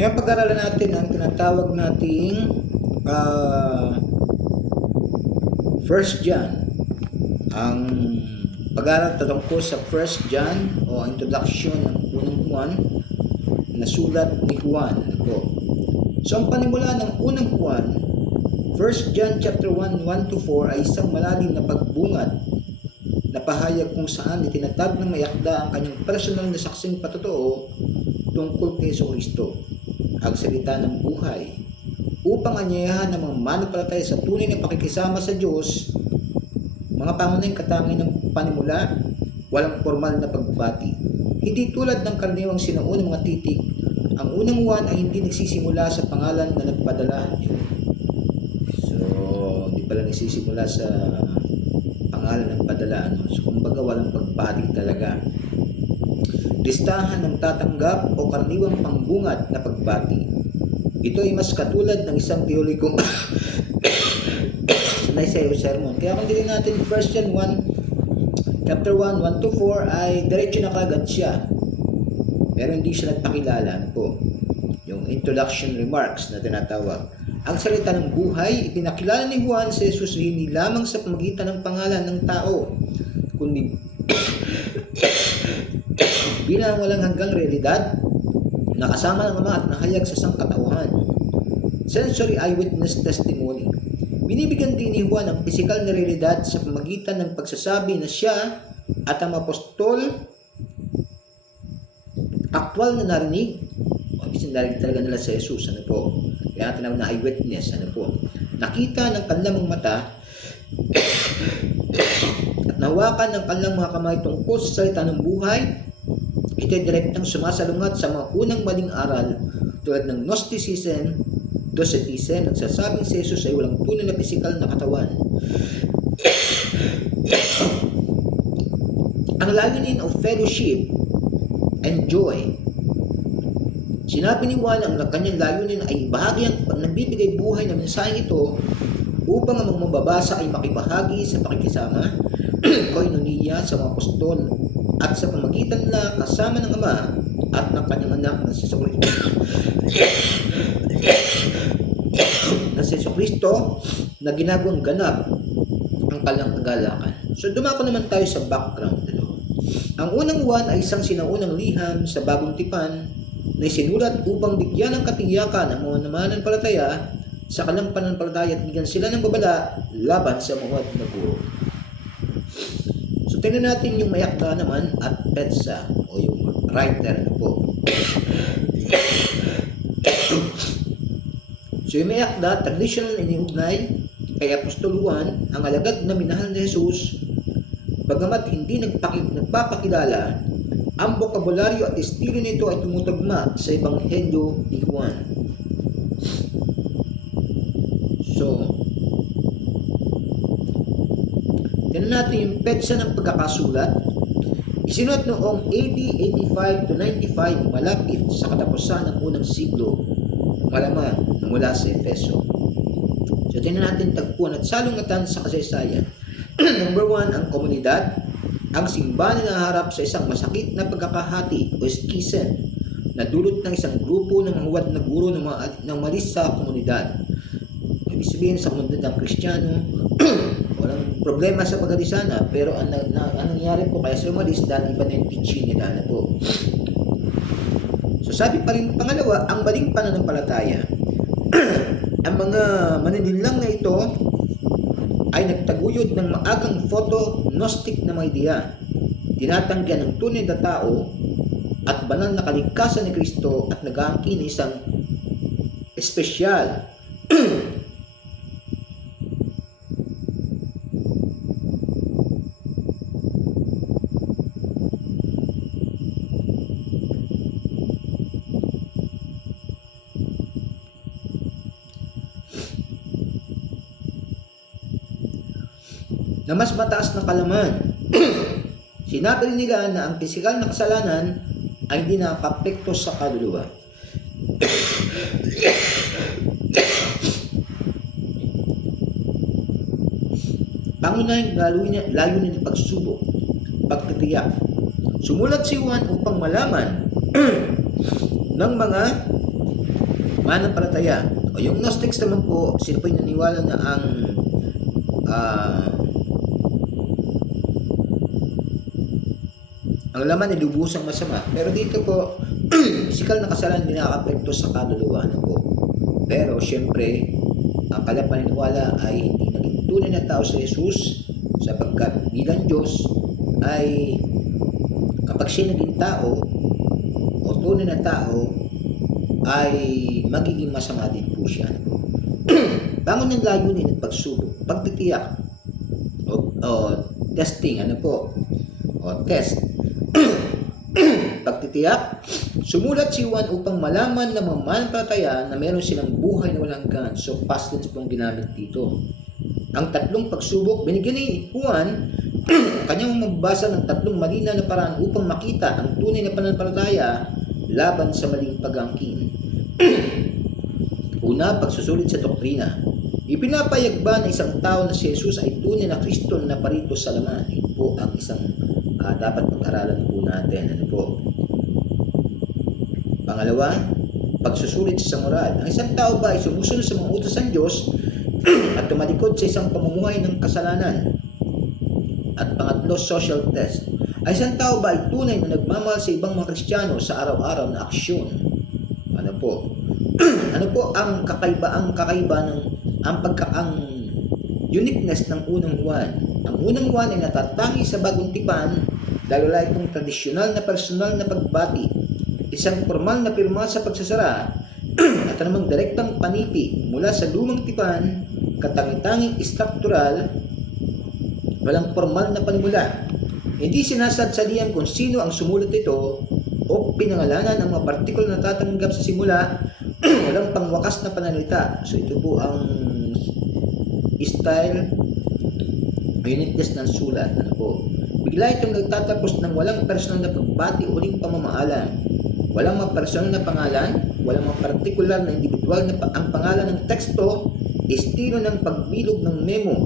Ngayon pag-aralan natin ang tinatawag nating First John. Ang pag-aaral tungkol sa First John o introduction ng unang Juan na sulat ni Juan. Ano po? So ang panimula ng unang Juan, First John chapter 1, 1-4 ay isang malalim na pagbungad na pahayag kung saan itinatag ng mayakda ang kanyang personal na saksing patotoo tungkol kay Jesucristo, ang salita ng buhay, upang anyayahan ng mga manupalataya sa tunay na pakikisama sa Diyos. Mga pangunahing katangian ng panimula, walang formal na pagbati. Hindi tulad ng karaniwang sinaunang mga titik, ang unang Juan ay hindi nagsisimula sa pangalan na nagpadala. So, hindi pala nagsisimula sa pangalan ng padala. So, kumbaga walang pagbati talaga. Listahan ng tatanggap o karaniwang pangbungad na pagbati. Ito ay mas katulad ng isang teolikong na isayo sermon. Kaya kung tingnan natin 1 John 1, chapter 1, 1-4 ay diretso na kagad siya. Pero hindi siya nagpakilala. Ano po? Yung introduction remarks na tinatawag. Ang salita ng buhay, ipinakilala ni Juan sa Jesus hindi lamang sa pamagitan ng pangalan ng tao, kundi bilang walang hanggang realidad na kasama ng Ama at nahayag sa sangkatauhan. Sensory eyewitness testimony. Binibigyan din ni Juan ang pisikal na realidad sa pamagitan ng pagsasabi na siya at ang apostol aktwal na narinig. Ibig narinig talaga nila sa Jesus. Ano po? Kaya tinawag na eyewitness. Ano po? Nakita ng kanilang mata at nahawakan ng kanilang mga kamay tungkol sa salita ng buhay. Ito ay direktang sumasalungat sa mga unang maling aral tulad ng Gnosticism, Docetism, nagsasabing si Jesus ay walang tunay na pisikal na katawan. Ang layunin of fellowship and joy. Sinabi ni Juan ang kanyang layunin ay bahagi ang nagbibigay buhay na mensaheng ito upang ang mga mababasa ay makibahagi sa pakikisama, koinonia sa mga apostol at sa pamagitan na kasama ng Ama at ng kanyang anak na si Jesucristo na ginagawang ganap ang kanyang kagalakan. So dumako naman tayo sa background. Ang unang Juan ay isang sinaunang liham sa bagong tipan na isinulat upang bigyan ng katiyakan ang mga mananampalataya sa kanilang pananampalataya at bigyan sila ng babala laban sa mga naguro. So tingnan natin yung mayakda naman at petsa o yung writer. Ano po? So yung mayakda, traditional iniugnay kay Apostol Juan ang alagad na minahal ni Jesus, bagamat hindi nagpapakilala, ang bokabularyo at estilo nito ay tumutugma sa Ebanghelyo ni Juan. So, tingnan natin yung petsa ng pagkakasulat. Isinulat noong AD 85 to 95, malapit sa katapusan ng unang siglo, malamang mula sa Efeso. So, tingnan natin tagpuan at salungatan sa kasaysayan. Number 1, ang komunidad. Ang simbahan na naharap sa isang masakit na pagkakahati o schism na dulot ng isang grupo ng mga huwad na guro ng malis sa komunidad. Ibig sabihin sa komunidad ng Kristiyano, walang problema sa pagkalisana, pero ang nangyari po kaya sa umalis dahil iba na yung teaching nila na po. So sabi pa rin pangalawa, ang maling pananampalataya. Ang mga maninilang na ito ay nagtaguyod ng maagang photo-gnostic na mga ideya. Tinatanggihan ng tunay na tao at banal na kaligtasan ni Kristo at nag-aangkin isang espesyal na mas mataas na kalaman. Sinabi nila na ang pisikal na kasalanan ay hindi nakapekto sa kaluluwa. Pangunahing layunin ng pagsubok, pagtitiyak. Sumulat si Juan upang malaman ng mga mananampalataya. O yung Gnostics naman po, sila po yung naniwala na ang laman ay lubusang masama. Pero dito po, physical na kasalanan hindi nakaka-apekto sa kaluluwa na po. Pero syempre, ang kanilang paniniwala ay hindi naging tunay na tao si Jesus sapagkat bilang Diyos ay kapag siya naging tao o tunay na tao ay magiging masama din po siya. Bangon ng layunin at pagsubok, pagtitiyak o testing, test. Pagtitiyak, sumulat si Juan upang malaman ng mga mananampalataya na meron silang buhay na walang hanggan. So, past tense po ang ginamit dito. Ang tatlong pagsubok, binigyan ni Juan kanyang magbasa ng tatlong malinaw na paraan upang makita ang tunay na pananampalataya laban sa maling pag-angkin. Una, pagsusulit sa doktrina. Ipinapayag ba na isang tao na si Jesus ay tunay na Kristo na naparito sa laman? Ito po ang isang dapat pag-aralan po natin. Pangalawa, pagsusulit sa moral. Ang isang tao ba ay sumusunod sa mga utos ng Diyos at tumalikod sa isang pamumuhay ng kasalanan? At pangatlo, social test. Ang isang tao ba ay tunay na nagmamahal sa ibang mga Kristiyano sa araw-araw na aksyon? Ano po ang kakaiba ng ang uniqueness ng unang Juan? Ang unang Juan ay natatangi sa bagong tipan dahil wala itong tradisyonal na personal na pagbati, isang formal na pirma sa pagsasara at namang direktang panipi mula sa lumang tipan, katangi-tanging istruktural, walang formal na panimula. Hindi sinasadsalian kung sino ang sumulat ito o pinangalanan ang mga partikular na tatanggap sa simula, walang pangwakas na pananalita. So ito po ang style, uniqueness ng sulat. Bigla itong nagtatapos ng walang personal na pagbati o uling pamamaalam. Walang mga personal na pangalan, walang mga partikular na individual na ang pangalan ng teksto, estilo ng pagbilog ng memo.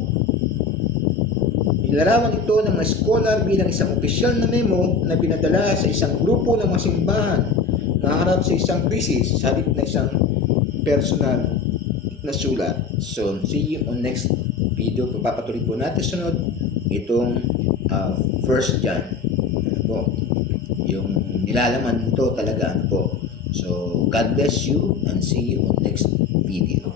Nilarawan ito ng mga scholar bilang isang opisyal na memo na pinadala sa isang grupo ng mga simbahan na harap sa isang krisis sa halip na isang personal na sulat. So, see you on next video. Papatuloy po natin sunod itong 1 John. Yung nilalaman nito talaga. So, God bless you and see you on next video.